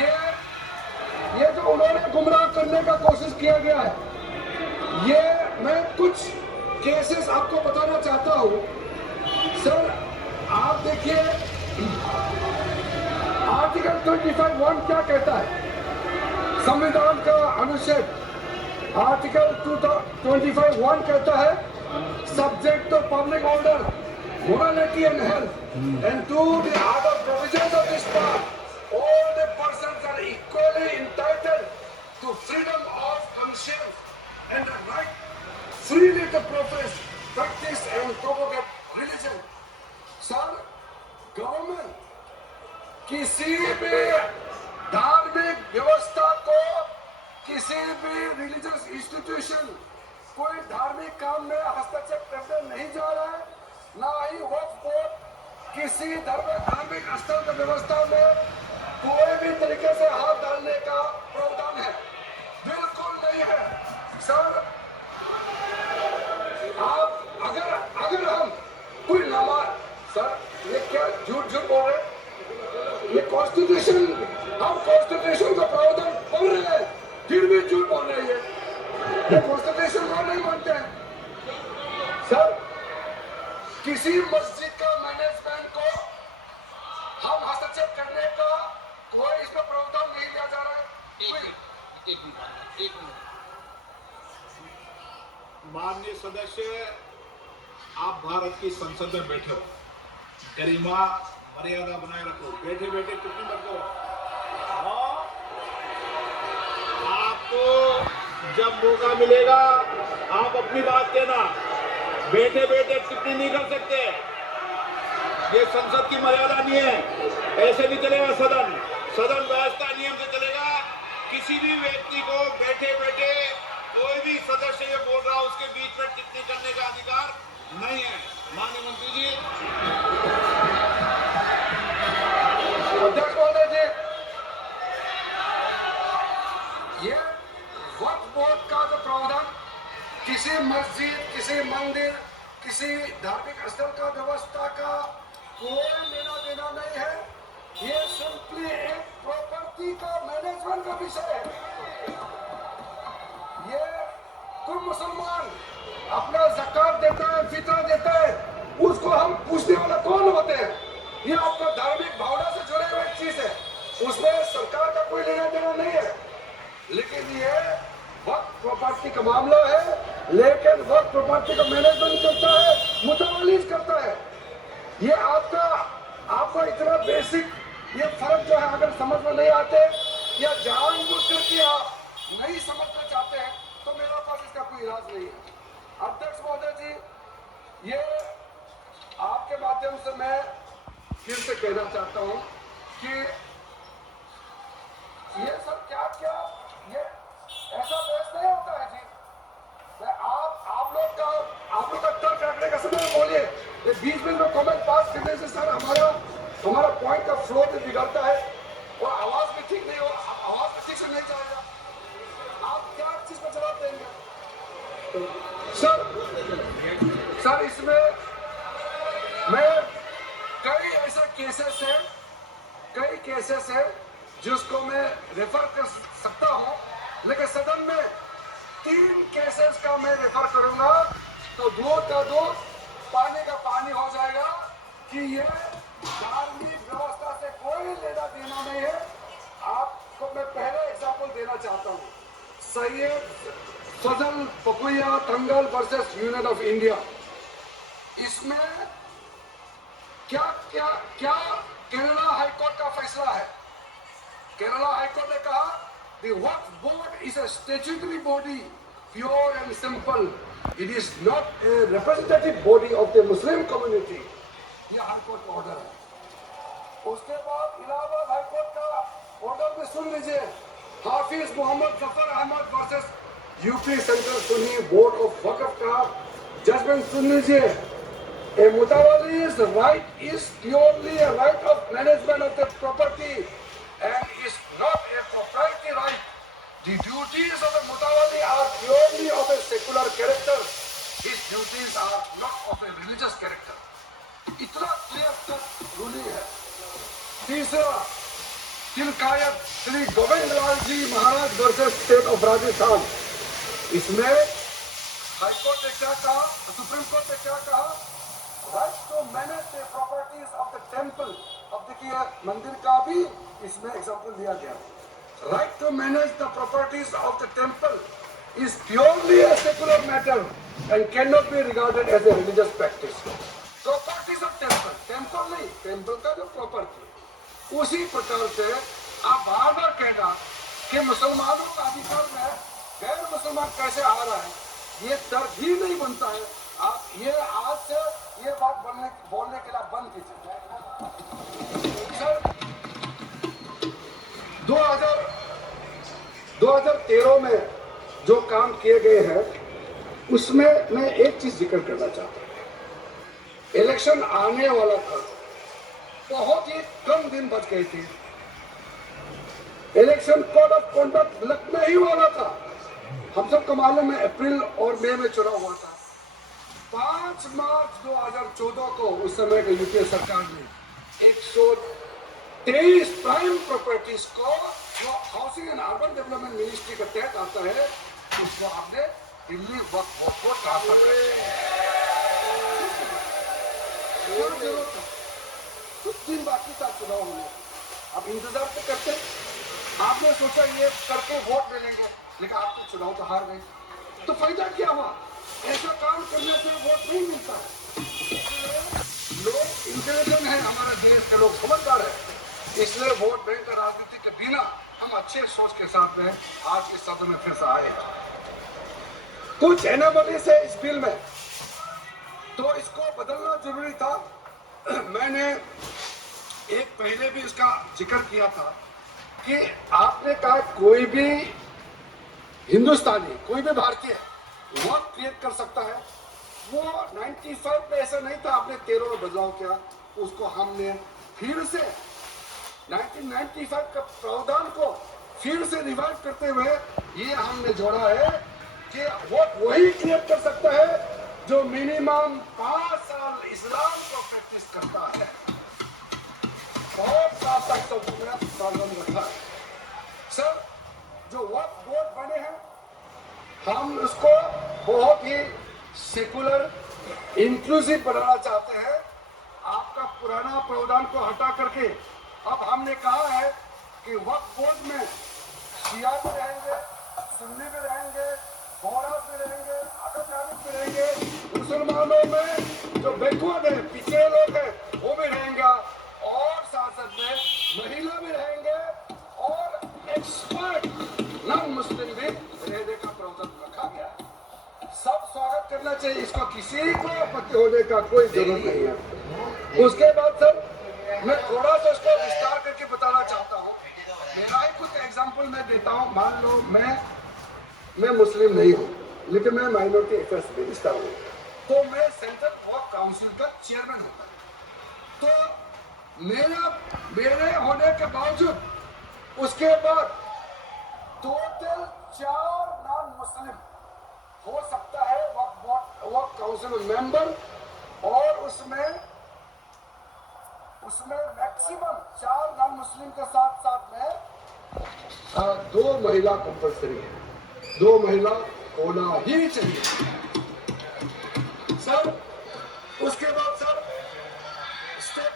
ये जो उन्होंने गुमराह करने का कोशिश किया गया है, ये मैं कुछ केसेस आपको बताना चाहता हूं। सर आप देखिए आर्टिकल 25(1) क्या कहता है, संविधान का अनुच्छेद आर्टिकल 25(1) कहता है, subject to public order, morality and health, and to the other provisions of this part, all the persons are equally entitled to freedom of conscience and the right freely to profess, practice and propagate religion. Sir, government किसी भी धार्मिक व्यवस्था को, किसी भी religious institution, कोई धार्मिक काम में हस्तक्षेप करने नहीं जा रहा है, ना ही वक्फ बोर्ड किसी धार्मिक स्थल की व्यवस्था में कोई भी तरीके से हाथ डालने का प्रावधान है, बिल्कुल नहीं है। सर आप अगर हम कोई नामाज, सर ये क्या झूठ बोल रहे हैं, ये कॉन्स्टिट्यूशन, हम कॉन्स्टिट्यूशन का प्रावधान पढ़ रहे हैं फिर भी झूठ बोल रहे हैं, ये कॉन्स्टिट्यूशन को नहीं मानते हैं। सर किसी मस्जिद का मैनेजमेंट को हम हस्तक्षेप करने का कोई इसमें प्रावधान नहीं लिया जा रहा है। एक मिनट माननीय सदस्य, आप भारत की संसद में बैठे हो, गरिमा मर्यादा बनाए रखो, बैठे बैठे टिप्पणी मत करो। आपको जब मौका मिलेगा आप अपनी बात कहना, बैठे बैठे टिप्पणी नहीं कर सकते, ये संसद की मर्यादा नहीं है, ऐसे नहीं चलेगा सदन। सदन व्यवस्था नियम से चलेगा। किसी भी व्यक्ति को बैठे बैठे कोई भी सदस्य ये बोल रहा उसके बीच में टिप्पणी करने का अधिकार नहीं है। माननीय मंत्री जी, अध्यक्ष महोदय जी, ये वक्फ बोर्ड का जो प्रावधान किसी मस्जिद, किसी मंदिर, किसी धार्मिक स्थल का व्यवस्था का कोई लेना देना नहीं है, ये सिंपली एक प्रॉपर्टी का मैनेजमेंट का विषय है। ये कोई मुसलमान अपना ज़कात देता है, फितरा देता है, उसको हम पूछने वाला कौन होते हैं? ये आपका धार्मिक भावना से जुड़े हुए चीज है, उसमें सरकार का कोई लेना देना नहीं है। लेकिन ये वक्फ प्रॉपर्टी का मामला है, लेकिन वक्फ प्रॉपर्टी का मैनेजमेंट करता है, मुतवल्लिज करता है। ये आपका इतना बेसिक ये फर्क जो है, अगर समझ में नहीं आते या जानबूझकर के आप नहीं समझना चाहते हैं तो मेरे पास इसका कोई इलाज नहीं है। अध्यक्ष महोदय जी, ये आपके माध्यम से मैं फिर से कहना चाहता हूं कि ये सब क्या ये ऐसा बहस नहीं होता है जी। आप लोग का तर्क रखने का समय बोलिए, ये बीच में कमेंट पास करने से सर हमारा पॉइंट का फ्लो भी बिगड़ता है और आवाज भी ठीक नहीं हो, आवाज भी ठीक से नहीं जाएगा। आप क्या चीज पर जवाब देंगे? सर इसमें मैं कई ऐसा कई केसेस है जिसको मैं रेफर कर सकता हूं, लेकिन सदन में 3 केसेस का मैं रेफर करूंगा तो दूध का दूध पानी का पानी हो जाएगा कि ये धार्मिक व्यवस्था से कोई लेना देना नहीं है। आपको मैं पहले एग्जाम्पल देना चाहता हूं, सैयद फजल पपुया तंगल वर्सेस यूनियन ऑफ इंडिया। इसमें क्या केरला हाईकोर्ट का फैसला है। केरला हाईकोर्ट ने कहा the Waqf board is a statutory body, pure and simple. It is not a representative body of the Muslim community. यह हाईकोर्ट का ऑर्डर है। उसके बाद इलाहाबाद हाईकोर्ट का ऑर्डर में सुन लीजिए, Hafiz Mohammad Zafar Ahmad versus UP central Sunni board of Waqf का जजमेंट सुन लीजिए। A mutawalli's right is purely a right of management of the property and is not a proprietary right. The duties of a mutawalli are purely of a secular character. His duties are not of a religious character. इतना clear cut ruling है। तिलकायत श्री गोविंद लाल जी महाराज versus state of Rajasthan, इसमें high court ने क्या कहा, supreme court ने क्या कहा, right to manage the properties of the temple. अब देखिए मंदिर का भी इसमें एग्जाम्पल दिया गया। Right to manage the properties of the temple is purely a secular matter and cannot be regarded as a religious practice. Properties of temple, temple नहीं, temple का जो property, उसी प्रकार से आप बार-बार कहना कि मुसलमानों का अधिकार में गैर मुसलमान कैसे आ रहा है, ये तर्क ही नहीं बनता है। आप ये आज से ये बात बोलने के लिए बंद कीजिए। सर 2013 में जो काम किए गए हैं उसमें मैं एक चीज जिक्र करना चाहता हूं। इलेक्शन आने वाला था, बहुत ही कम दिन बच गए थे, इलेक्शन कोड ऑफ कॉन्डक्ट लगने ही वाला था। हम सबको मालूम है अप्रैल और मई में चुनाव हुआ था। 5 मार्च 2014 को उस समय की यूपीए सरकार ने 123 प्राइम प्रॉपर्टीज को जो housing and urban development ministry के तहत आता है उसको आपने दिल्ली वक्फ बोर्ड को ट्रांसफर कर दिया। कुछ दिन बाकी था चुनाव होने, अब इंतजार तो करते। आपने सोचा ये करके वोट मिलेंगे, लेकिन आप तो चुनाव तो हार गए, तो फायदा क्या हुआ? ऐसा काम करने से वोट नहीं मिलता है। लोग इंटेलिजेंट है, हमारे देश के लोग समझदार है, इसलिए वोट बैंक का राजनीति के बिना हम अच्छे सोच के साथ में आज इस सदन में फिर से आए। कुछ एनोमलीज है इस बिल में, तो इसको बदलना जरूरी था। मैंने एक पहले भी इसका जिक्र किया था कि आपने कहा कोई भी हिंदुस्तानी, कोई भी भारतीय वक्त क्रिएट कर सकता है। वो 95 में ऐसा नहीं था, आपने 13 में बदलाव किया, उसको हमने फिर से 1995 का प्रावधान को फिर से रिवाइव करते हुए ये हमने जोड़ा है कि वो वही क्रिएट कर सकता है जो मिनिमम 5 साल इस्लाम को प्रैक्टिस करता है। बहुत साल तक सब प्रावधान रखा है। सर जो वक्फ बोर्ड बने हैं, हम उसको बहुत ही सेकुलर इंक्लूसिव बनाना चाहते हैं। आपका पुराना प्रावधान को हटा करके अब हमने कहा है कि वक्फ बोर्ड में शिया भी रहेंगे, सुन्नी भी रहेंगे, बोहरा भी रहेंगे, अदरकानिक भी रहेंगे, मुसलमानों में जो बैकवर्ड है, पिछड़े लोग हैं वो भी रहेंगे, और साथ साथ में महिला भी रहेंगे और एक्सपर्ट नॉन मुस्लिम भी रहने का प्रावधान रखा गया है। सब स्वागत करना चाहिए, इसको किसी को आपत्ति होने का कोई जरूरत नहीं है। उसके बाद सर मैं थोड़ा सा उसको विस्तार करके बताना चाहता हूँ। मेरा ही कुछ एग्जाम्पल मैं देता हूँ। मान लो मैं मुस्लिम नहीं हूँ, लेकिन मैं माइनॉरिटी अफेयर्स मिनिस्टर हूँ, तो मैं सेंट्रल वक्फ काउंसिल का चेयरमैन होता है। तो मेरे होने के बावजूद उसके बाद टोटल 4 नॉन मुस्लिम हो सकता है वक्फ काउंसिल मेंबर, और उसमें मैक्सिमम 4 नॉन मुस्लिम के साथ साथ में 2 महिला कंपल्सरी है। 2 महिला होना ही चाहिए सर। उसके बाद सर स्टेप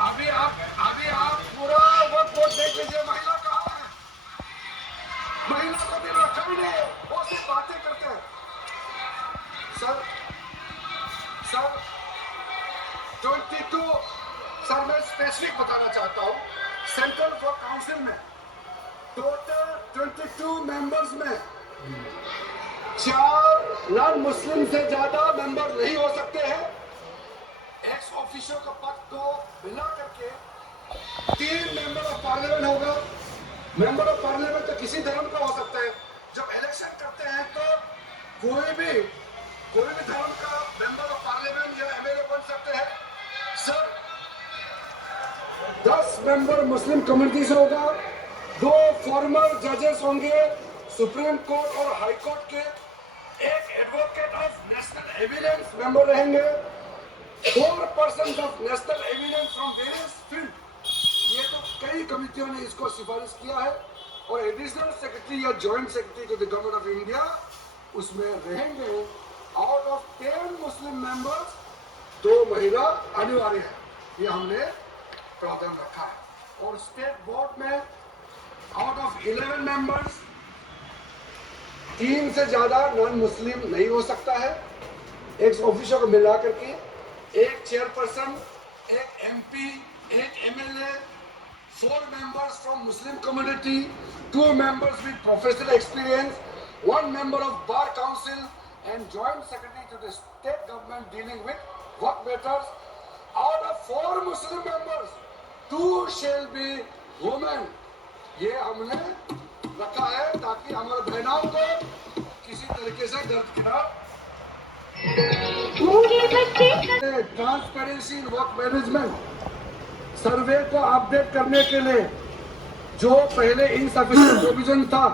अभी आप पूरा वक्त देख लीजिए, महिला कहाँ है? महिला को भी रखा ही नहीं, वो सिर्फ बातें करते हैं। सर 22 सर मैं स्पेसिफिक बताना चाहता हूँ। सेंट्रल वक्फ काउंसिल में टोटल 22 मेंबर्स में 4 नॉन मुस्लिम से ज्यादा मेंबर नहीं हो सकते हैं। एक्स ऑफिशियो का पद को मिला करके 3 मेंबर ऑफ पार्लियामेंट होगा। मेंबर ऑफ पार्लियामेंट तो किसी धर्म का हो सकता है। जब इलेक्शन करते हैं तो कोई भी धर्म का मेंबर ऑफ पार्लियामेंट या एमएलए बन सकते हैं। सर 10 मेंबर मुस्लिम कम्युनिटी से होगा, 2 फॉर्मर जजेस होंगे सुप्रीम कोर्ट और हाई कोर्ट के, 1 advocate of national evidence member रहेंगे, 4 person of national evidence from various field कमिटियों ने इसको सिफारिश किया है और एडिशनल सेक्रेटरी या joint secretary to the government of India उसमें रहेंगे। आउट ऑफ 10 मुस्लिम मेंबर्स 2 महिला अनिवार्य है, ये हमने प्रावधान रखा है। और स्टेट बोर्ड में आउट ऑफ 11 मेंबर्स 3 से ज्यादा नॉन मुस्लिम नहीं हो सकता है। एक ऑफिसर को मिला करके एक चेयरपर्सन, एक एमपी, एक MLA, 4 members from Muslim community, 2 members with professional experience, 1 member of Bar Council and Joint Secretary to the state government dealing with work matters. Out of 4 Muslim members, 2 shall be women. ये हमने रखा है ताकि हमारे बहनों को किसी तरीके से दरकिनार ट्रांसपेरेंसी इन वर्क मैनेजमेंट सर्वे को अपडेट करने के लिए जो पहले इनसफिशिएंट प्रोविजन था,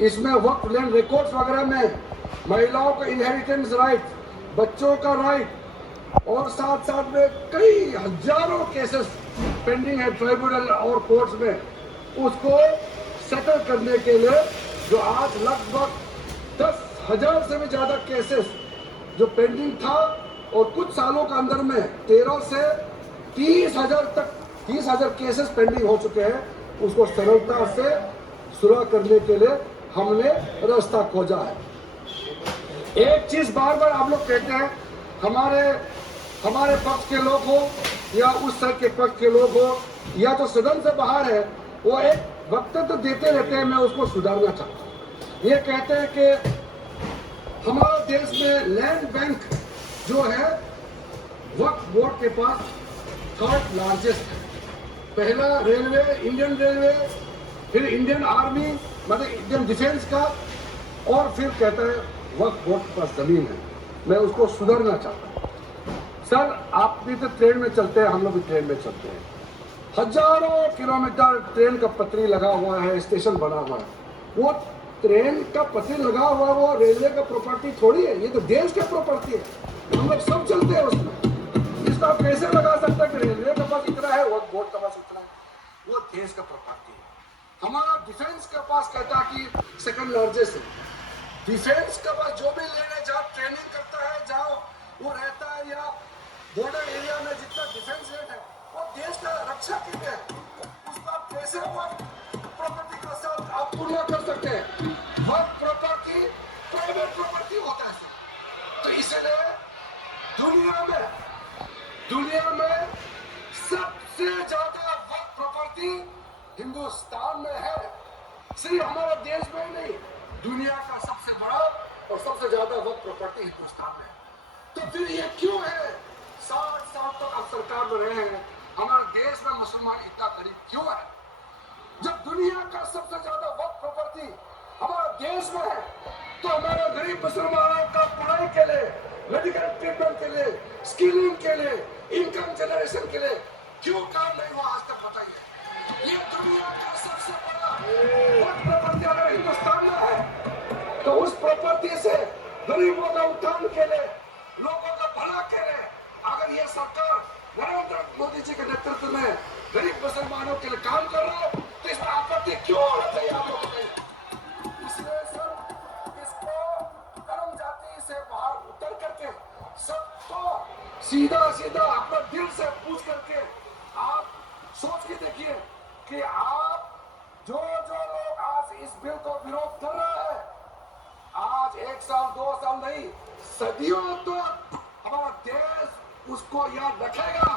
इसमें वर्क लैंड रिकॉर्ड्स वगैरह में महिलाओं का इनहेरिटेंस राइट, बच्चों का राइट और साथ साथ में कई हजारों केसेस पेंडिंग है ट्राइब्यूनल और कोर्ट्स में, उसको सेटल करने के लिए जो आज लगभग 10,000 से भी ज्यादा केसेस जो पेंडिंग था और कुछ सालों के अंदर में 13 से 30,000 केसेस पेंडिंग हो चुके हैं, उसको सरलता से सुलह करने के लिए हमने रास्ता खोजा है। एक चीज बार बार आप लोग कहते हैं, हमारे पक्ष के लोग हो या उस साइड के पक्ष के लोग हो या जो सदन से बाहर है, वो एक वक्तव्य देते रहते हैं, मैं उसको सुधारना चाहता हूँ। ये कहते हैं कि हमारे देश में लैंड बैंक जो है वक्फ बोर्ड के पास 3rd लार्जेस्ट है। पहला रेलवे, इंडियन रेलवे, फिर इंडियन आर्मी मतलब इंडियन डिफेंस का, और फिर कहता है वक्फ बोर्ड के पास जमीन है। मैं उसको सुधारना चाहता हूँ। सर आप भी तो ट्रेन में चलते हैं, हम लोग भी ट्रेन में चलते हैं, हजारों किलोमीटर ट्रेन का पटरी लगा हुआ है, स्टेशन बना हुआ है। वो ट्रेन का पटरी लगा हुआ वो रेलवे का प्रॉपर्टी थोड़ी है, ये तो देश का प्रॉपर्टी है, हम लोग सब चलते हैं उसमें। इसको आप कैसे लगा सकते हैं कि रेलवे के पास इतना है, वो बोर्ड के पास इतना है? वो देश का प्रॉपर्टी है। हमारा डिफेंस के पास कहता है कि 2nd लार्जेस्ट है। डिफेंस के पास जो भी लेने जहाँ ट्रेनिंग करता है, जहाँ वो रहता है या बॉर्डर एरिया में जितना डिफेंस रेट है, वो देश का रक्षा के लिए है। उसको आप कैसे वो प्रॉपर्टी के साथ आप तुलना कर सकते हैं? वर्क प्रॉपर्टी प्राइवेट प्रॉपर्टी होता है। तो इसलिए दुनिया में सबसे ज्यादा वर्क प्रॉपर्टी हिंदुस्तान में है। सिर्फ हमारे देश में नहीं, दुनिया का सबसे बड़ा और सबसे ज्यादा वर्क प्रॉपर्टी हिंदुस्तान में है। तो फिर ये क्यों है 60 साल तक आप सरकार में रहे हैं, हमारे देश में मुसलमान इतना गरीब क्यों है? जब दुनिया का सबसे ज्यादा वर्क प्रॉपर्टी हमारे देश में है, तो हमारे गरीब मुसलमानों का पढ़ाई के लिए, मेडिकल ट्रीटमेंट के लिए, स्किलिंग के लिए, इनकम जनरेशन के लिए क्यों काम नहीं हुआ आज तक? बताइए। ये दुनिया का सबसे बड़ा वर्क प्रॉपर्टी अगर हिंदुस्तान में है, तो उस प्रॉपर्टी से गरीबों का उत्थान के लिए, लोगों का भला के लिए अगर ये सरकार नरेंद्र मोदी जी के नेतृत्व में गरीब मुसलमानों के लिए काम कर रहा हो, तो इसमें आपत्ति क्यों होना चाहिए आप लोगों को? इसलिए सर इसको कर्म जाति से बाहर उतर करके सबको सीधा अपना दिल से पूछ करके आप सोच के देखिए कि आप जो लोग आज इस बिल को विरोध कर रहे हैं, आज 1 साल 2 साल नहीं, सदियों तो हमारा देश उसको याद रखेगा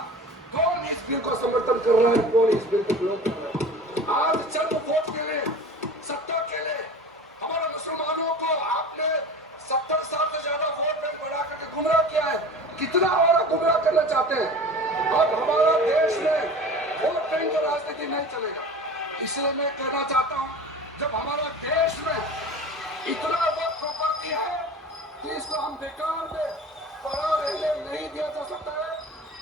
कौन इस बिल को समर्थन कर रहा है, कौन इस बिल को विरोध कर रहा है। आज चंद वोट के लिए, सत्ता के लिए हमारे मुसलमानों को आपने 70 साल से ज्यादा वोट बैंक बढ़ा करके गुमराह किया है। कितना और गुमराह करना चाहते हैं? अब हमारा देश में वोट बैंक का राजनीति नहीं चलेगा। इसलिए मैं कहना चाहता हूं, जब हमारा देश में इतना वोट प्रॉपर्टी है, तो इसको हम बेकार में पड़ा रहने नहीं दिया जा सकता है।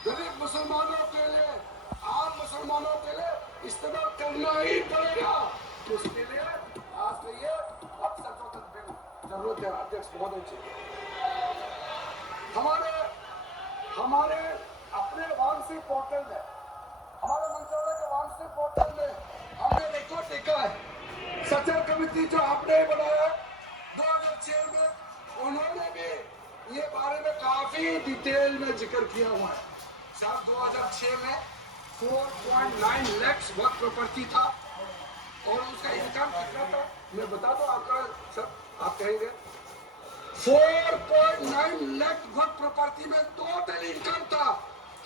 गरीब मुसलमानों के लिए, आम मुसलमानों के लिए इस्तेमाल करना ही पड़ेगा। उसके लिए आज के ये अब संशोधन बिल जरूरत है। अध्यक्ष महोदय जी, हमारे अपने वानसी पोर्टल में, हमारे मंत्रालय के वानसी पोर्टल में कमेटी जो आपने बनाया 2006 में, उन्होंने भी ये बारे में काफी डिटेल में जिक्र किया हुआ है। साल 2006 में 4.9 लाख वर्क प्रॉपर्टी था और उसका इनकम कितना था, मैं बता दो आपका सर, आप कहेंगे 4.9 लाख वर्क प्रॉपर्टी में टोटल इनकम था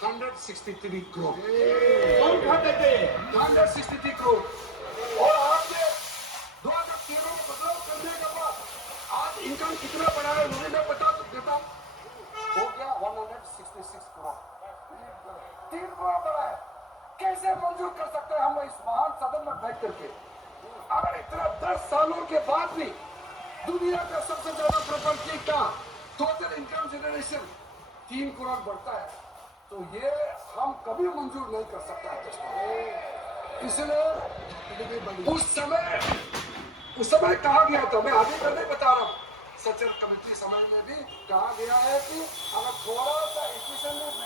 163 करोड़। कौन खाते थे? 163 करोड़। और आपने 2013 में बदलाव करने के बाद आज इनकम कितना बढ़ा है मुझे मैं बता देता हूँ, हो गया 166 करोड़, 3 करोड़ बढ़ा है। कैसे मंजूर कर सकते हैं हम इस महान सदन में बैठ करके? अगर इतना 10 सालों के बाद भी दुनिया का सबसे ज्यादा प्रॉपर्टी का टोटल इनकम जनरेशन 3 करोड़ बढ़ता है, तो ये हम कभी मंजूर नहीं कर सकता है। इसलिए उस समय कहा गया था, मैं अभी नहीं बता रहा हूँ, सचर कमेटी समय में भी कहा गया है कि अगर थोड़ा सा एफिशिएंटली